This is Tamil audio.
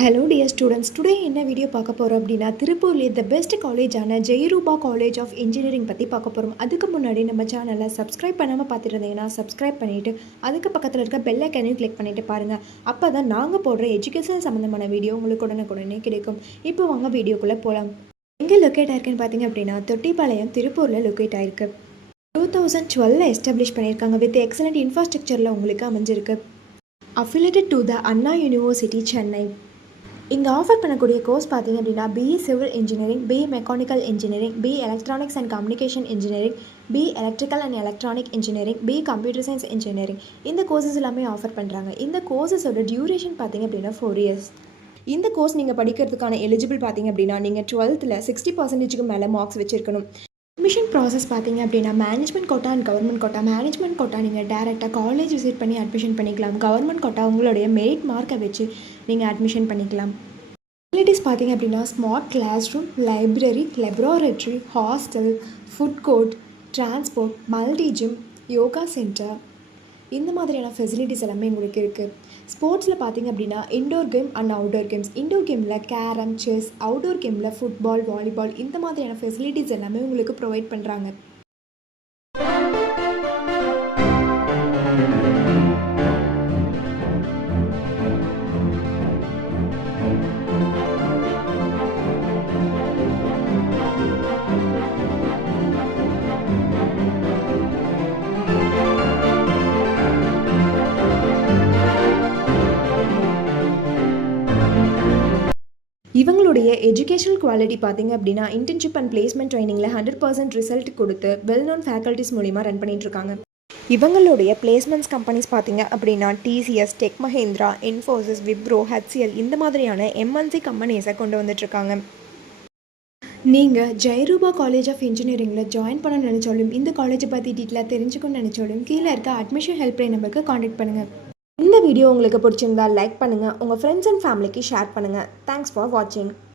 ஹலோ டியர் ஸ்டூடெண்ட்ஸ், டுடே என்ன வீடியோ பார்க்க போகிறோம் அப்படின்னா, திருப்பூர்லேயே த பெஸ்ட் காலேஜான ஜெயரூபா காலேஜ் ஆஃப் இன்ஜினியரிங் பற்றி பார்க்க போகிறோம். அதுக்கு முன்னாடி நம்ம சேனலை சப்ஸ்கிரைப் பண்ணாமல் பார்த்துட்டு இருந்தீங்கன்னா சப்ஸ்கிரைப் பண்ணிவிட்டு அதுக்கு பக்கத்தில் இருக்க பெல் ஐக்கனையும் கிளிக் பண்ணிவிட்டு பாருங்கள். அப்போ தான் நாங்கள் போடுற எஜுகேஷன் சம்மந்தமான வீடியோ உங்களுக்கு உடனே கிடைக்கும். இப்போ வாங்க வீடியோக்குள்ளே போகலாம். எங்கே லொக்கேட் ஆயிருக்குன்னு பார்த்தீங்க அப்படின்னா, தொட்டிப்பாளையம் திருப்பூரில் லொக்கேட் ஆயிருக்கு. 2012 எஸ்டாப்ளிஷ் பண்ணியிருக்காங்க. வித் எக்ஸலண்ட் இன்ஃப்ராஸ்ட்ரக்சரில் உங்களுக்கு அமைஞ்சிருக்கு. Affiliated to the Anna university, Chennai. இங்கே ஆஃபர் பண்ணக்கூடிய கோர்ஸ் பார்த்தீங்க அப்படின்னா, BE civil engineering, BE mechanical engineering, BE electronics and communication engineering, BE electrical and electronic engineering, BE computer science engineering. இந்த கோர்சஸ் எல்லாமே ஆஃபர் பண்ணுறாங்க. இந்த கோர்சஸோட டியூரேஷன் பார்த்தீங்க அப்படின்னா 4 years. இந்த கோர்ஸ் நீங்கள் படிக்கிறதுக்கான எலிஜிபிள் பார்த்தீங்க அப்படின்னா, நீங்கள் 12th 60% மேலே மார்க்ஸ் வச்சுருக்கணும். அட்மிஷன் ப்ராசஸ் பார்த்தீங்க அப்படின்னா, management quota and government quota. Management quota நீங்கள் டேரெக்டாக காலேஜ் விசிட் பண்ணி அட்மிஷன் பண்ணிக்கலாம். கவர்மெண்ட் கோட்டா உங்களுடைய மெரிட் மார்க்கை வச்சு நீங்கள் அட்மிஷன் பண்ணிக்கலாம். ஃபெசிலிட்டிஸ் பார்த்தீங்க அப்படின்னா, smart class room, library, laboratory, hostel, food court, transport, multi gym, yoga centre, இந்த மாதிரியான ஃபெசிலிட்டிஸ் எல்லாமே உங்களுக்கு இருக்குது. ஸ்போர்ட்ஸில் பார்த்தீங்க அப்படின்னா, indoor game and outdoor games. Indoor கேமில் கேரம், செஸ், அவுட்டோர் கேமில் ஃபுட்பால், வாலிபால், இந்த மாதிரியான ஃபெசிலிட்டிஸ் எல்லாமே உங்களுக்கு ப்ரொவைட் பண்ணுறாங்க. இவங்களுடைய எஜுகேஷனல் குவாலிட்டி பார்த்தீங்க அப்படின்னா, இன்டர்ன்ஷிப் அண்ட் பிளேஸ்மெண்ட் ட்ரைனிங்கில் 100% ரிசல்ட் கொடுத்து வெல் நோன் ஃபேக்கல்ட்டிஸ் மூலிமா ரன் பண்ணிகிட்ருக்காங்க. இவங்களுடைய பிளேஸ்மெண்ட்ஸ் கம்பெனிஸ் பார்த்தீங்க அப்படின்னா, TCS, tech Mahindra, Infosys, Wipro, HCL, இந்த மாதிரியான எம்என்சி கம்பெனிஸை கொண்டு வந்துட்டுருக்காங்க. நீங்கள் ஜெயரூபா காலேஜ் ஆஃப் இன்ஜினியரிங்கில் ஜாயின் பண்ண நினச்சாலும், இந்த காலேஜை பற்றி டீட்டெயிலாக தெரிஞ்சுக்கணும்னு நினச்சாலும், கீழே இருக்க அட்மிஷன் ஹெல்ப்லைன் நம்பருக்கு காண்டாக்ட் பண்ணுங்கள். இந்த வீடியோ உங்களுக்கு பிடிச்சிருந்தால் லைக் பண்ணுங்கள், உங்கள் ஃப்ரெண்ட்ஸ் அண்ட் ஃபேமிலிக்கு ஷேர் பண்ணுங்கள். தேங்க்ஸ் ஃபார் வாட்சிங்.